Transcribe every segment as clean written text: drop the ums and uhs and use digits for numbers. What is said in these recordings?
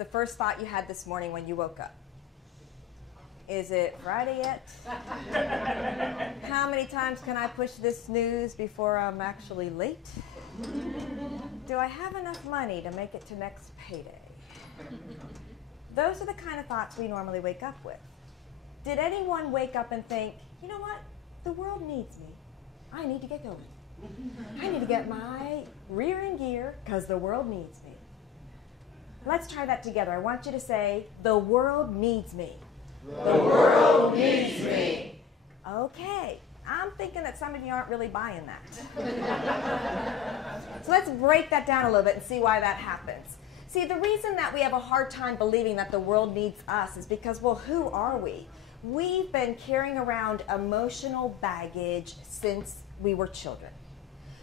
the first thought you had this morning when you woke up? Is it Friday yet? How many times can I push this snooze before I'm actually late? Do I have enough money to make it to next payday? Those are the kind of thoughts we normally wake up with. Did anyone wake up and think, you know what? The world needs me. I need to get going. I need to get my rear in gear because the world needs me. Let's try that together. I want you to say, the world needs me. The world needs me. Okay. I'm thinking that some of you aren't really buying that. So let's break that down a little bit and see why that happens. See, the reason that we have a hard time believing that the world needs us is because, well, who are we? We've been carrying around emotional baggage since we were children.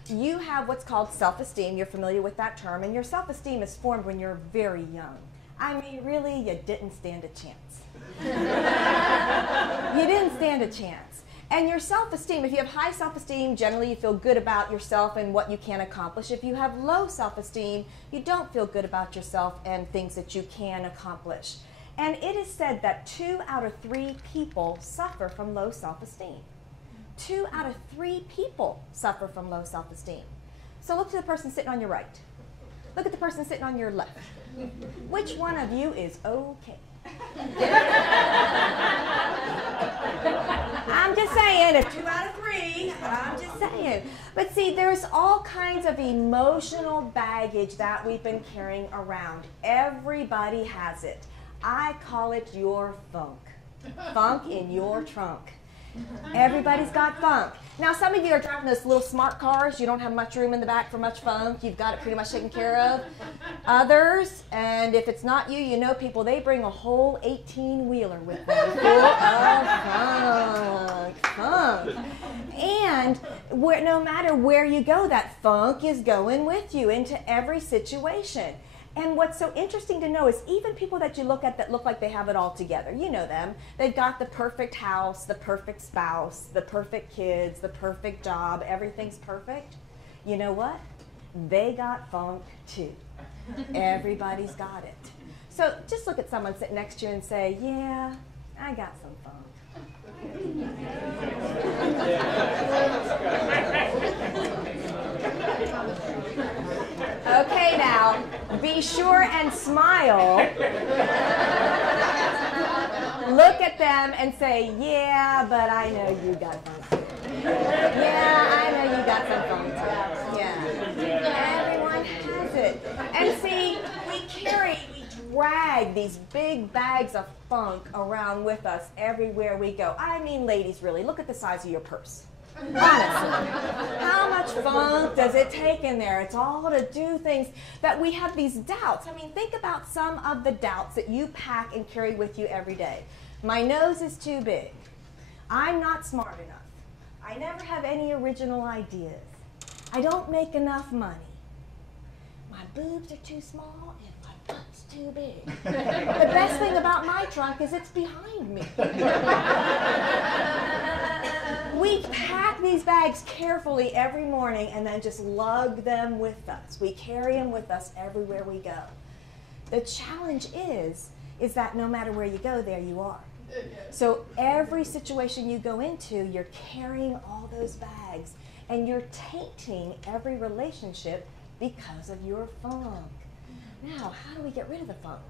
You have what's called self-esteem. You're familiar with that term, and your self-esteem is formed when you're very young. I mean, really, you didn't stand a chance. You didn't stand a chance. And your self-esteem, if you have high self-esteem, generally you feel good about yourself and what you can accomplish. If you have low self-esteem, you don't feel good about yourself and things that you can accomplish. And it is said that 2 out of 3 people suffer from low self-esteem. 2 out of 3 people suffer from low self-esteem. So look to the person sitting on your right. Look at the person sitting on your left. Which one of you is okay? I'm just saying, if 2 out of 3, I'm just saying. But see, there's all kinds of emotional baggage that we've been carrying around. Everybody has it. I call it your funk. Funk in your trunk. Everybody's got funk. Now, some of you are driving those little smart cars. You don't have much room in the back for much funk. You've got it pretty much taken care of. Others, and if it's not you, you know people, they bring a whole 18-wheeler with them full of funk. And no matter where you go, that funk is going with you into every situation. And what's so interesting to know is even people that you look at that look like they have it all together, you know them. They've got the perfect house, the perfect spouse, the perfect kids, the perfect job, everything's perfect. You know what? They got funk too. Everybody's got it. So just look at someone sitting next to you and say, yeah, I got some funk. Okay, now, be sure and smile. Look at them and say, yeah, but I know you got funk. Yeah, I know you got some funk too. Yeah. Everyone has it. And see, we drag these big bags of funk around with us everywhere we go. I mean, ladies, really, look at the size of your purse. Honestly, how much funk does it take in there? It's all to do things that we have these doubts. I mean, think about some of the doubts that you pack and carry with you every day. My nose is too big. I'm not smart enough. I never have any original ideas. I don't make enough money. My boobs are too small and my butt's too big. The best thing about my trunk is it's behind me. We pack these bags carefully every morning and then just lug them with us. We carry them with us everywhere we go. The challenge is that no matter where you go, there you are. So every situation you go into, you're carrying all those bags and you're tainting every relationship because of your funk. Now, how do we get rid of the funk?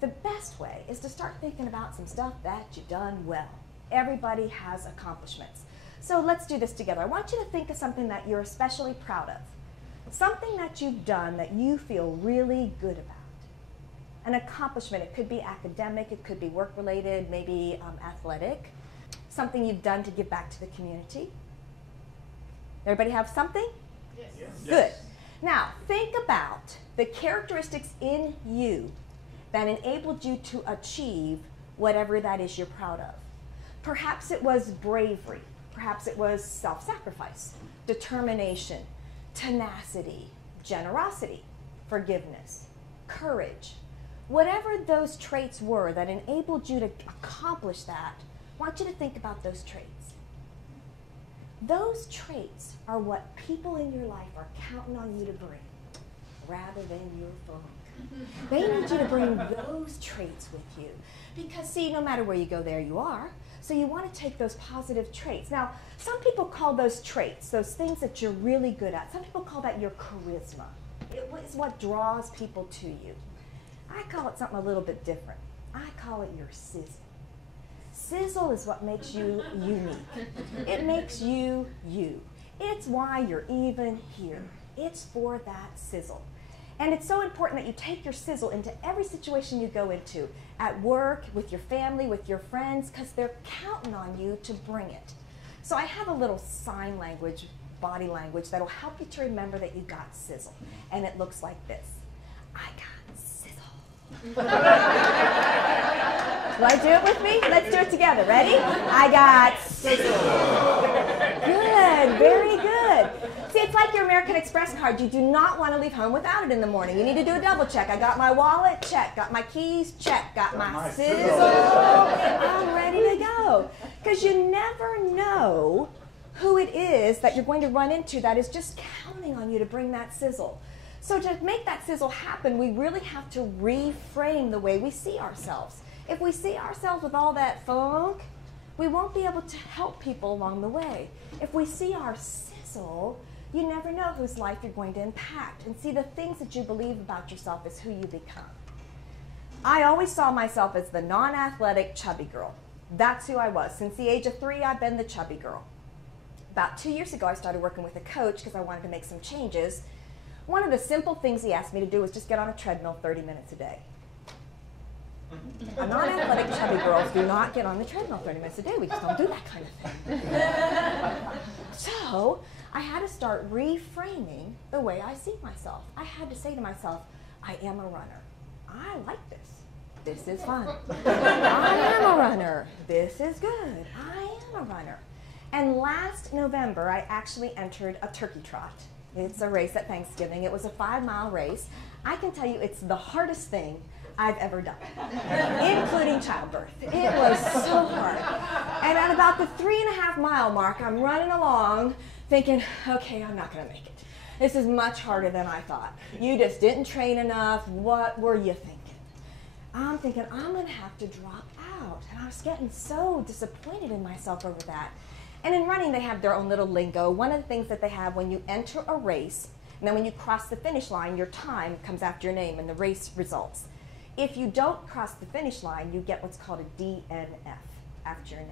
The best way is to start thinking about some stuff that you've done well. Everybody has accomplishments. So let's do this together. I want you to think of something that you're especially proud of. Something that you've done that you feel really good about. An accomplishment. It could be academic, it could be work-related, maybe athletic. Something you've done to give back to the community. Everybody have something? Yes. Good. Yes. Now, think about the characteristics in you that enabled you to achieve whatever that is you're proud of. Perhaps it was bravery. Perhaps it was self-sacrifice, determination, tenacity, generosity, forgiveness, courage. Whatever those traits were that enabled you to accomplish that, I want you to think about those traits. Those traits are what people in your life are counting on you to bring, rather than your funk. They need you to bring those traits with you. Because, see, no matter where you go, there you are. So you want to take those positive traits. Now, some people call those traits, those things that you're really good at, some people call that your charisma. It is what draws people to you. I call it something a little bit different. I call it your sizzle. Sizzle is what makes you unique. It makes you you. It's why you're even here. It's for that sizzle. And it's so important that you take your sizzle into every situation you go into, at work, with your family, with your friends, because they're counting on you to bring it. So I have a little sign language, body language, that'll help you to remember that you got sizzle. And it looks like this. I got sizzle. Will I do it with me? Let's do it together. Ready? I got sizzle. Good, very good. See, it's like your American Express card. You do not want to leave home without it in the morning. You need to do a double check. I got my wallet, check. Got my keys, check. Got my sizzle. I'm ready to go. Because you never know who it is that you're going to run into that is just counting on you to bring that sizzle. So to make that sizzle happen, we really have to reframe the way we see ourselves. If we see ourselves with all that funk, we won't be able to help people along the way. If we see our sizzle, you never know whose life you're going to impact. And see, the things that you believe about yourself is who you become. I always saw myself as the non-athletic chubby girl. That's who I was. Since the age of 3, I've been the chubby girl. About 2 years ago, I started working with a coach because I wanted to make some changes. One of the simple things he asked me to do was just get on a treadmill 30 minutes a day. Non-athletic chubby girls do not get on the treadmill 30 minutes a day. We just don't do that kind of thing. So I had to start reframing the way I see myself. I had to say to myself, I am a runner. I like this. This is fun. I am a runner. This is good. I am a runner. And last November, I actually entered a turkey trot. It's a race at Thanksgiving. It was a 5-mile race. I can tell you it's the hardest thing I've ever done, including childbirth. It was so hard. And at about the 3.5-mile mark, I'm running along thinking, okay, I'm not going to make it. This is much harder than I thought. You just didn't train enough. What were you thinking? I'm thinking, I'm going to have to drop out. And I was getting so disappointed in myself over that. And in running, they have their own little lingo. One of the things that they have when you enter a race, and then when you cross the finish line, your time comes after your name and the race results. If you don't cross the finish line, you get what's called a DNF after your name.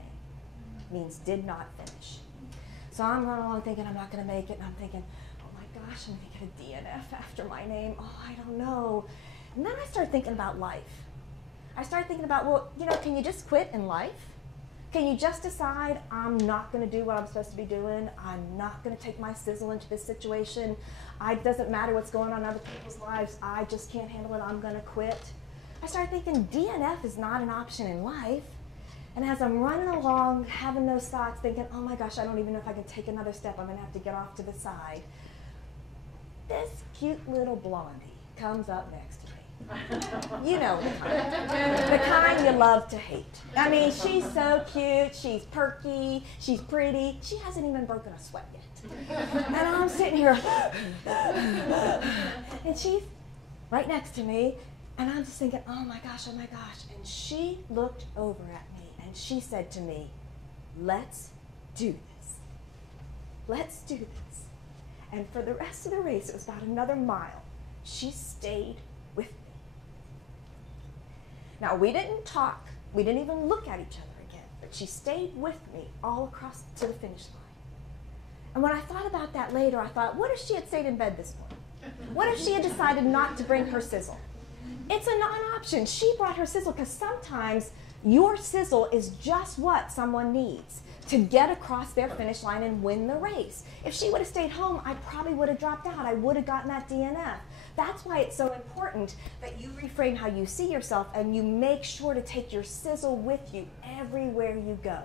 It means did not finish. So I'm running along thinking I'm not going to make it, and I'm thinking, oh my gosh, I'm going to get a DNF after my name. Oh, I don't know. And then I started thinking about life. I started thinking about, well, you know, can you just quit in life? Can you just decide I'm not going to do what I'm supposed to be doing? I'm not going to take my sizzle into this situation. It doesn't matter what's going on in other people's lives. I just can't handle it. I'm going to quit. I started thinking DNF is not an option in life. And as I'm running along, having those thoughts, thinking, oh my gosh, I don't even know if I can take another step. I'm going to have to get off to the side. This cute little blondie comes up next to me. You know the kind you love to hate. I mean, she's so cute, she's perky, she's pretty. She hasn't even broken a sweat yet. And I'm sitting here, and she's right next to me, and I'm just thinking, oh my gosh, oh my gosh. And she looked over at me, and she said to me, let's do this. Let's do this. And for the rest of the race, it was about another mile, she stayed with me. Now, we didn't talk. We didn't even look at each other again. But she stayed with me all across to the finish line. And when I thought about that later, I thought, what if she had stayed in bed this morning? What if she had decided not to bring her sizzle? It's a non-option. She brought her sizzle because sometimes your sizzle is just what someone needs to get across their finish line and win the race. If she would have stayed home, I probably would have dropped out. I would have gotten that DNF. That's why it's so important that you reframe how you see yourself and you make sure to take your sizzle with you everywhere you go.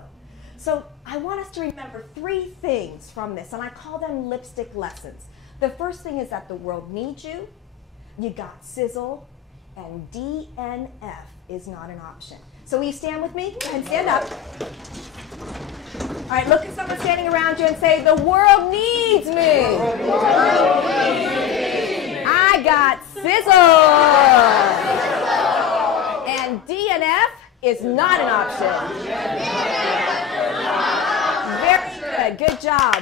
So I want us to remember 3 things from this, and I call them lipstick lessons. The first thing is that the world needs you, you got sizzle, and DNF is not an option. So will you stand with me? Go ahead and stand up. All right, look at someone standing around you and say, the world needs me. I got Sizzle. And D and F is not an option. Very good. Good job.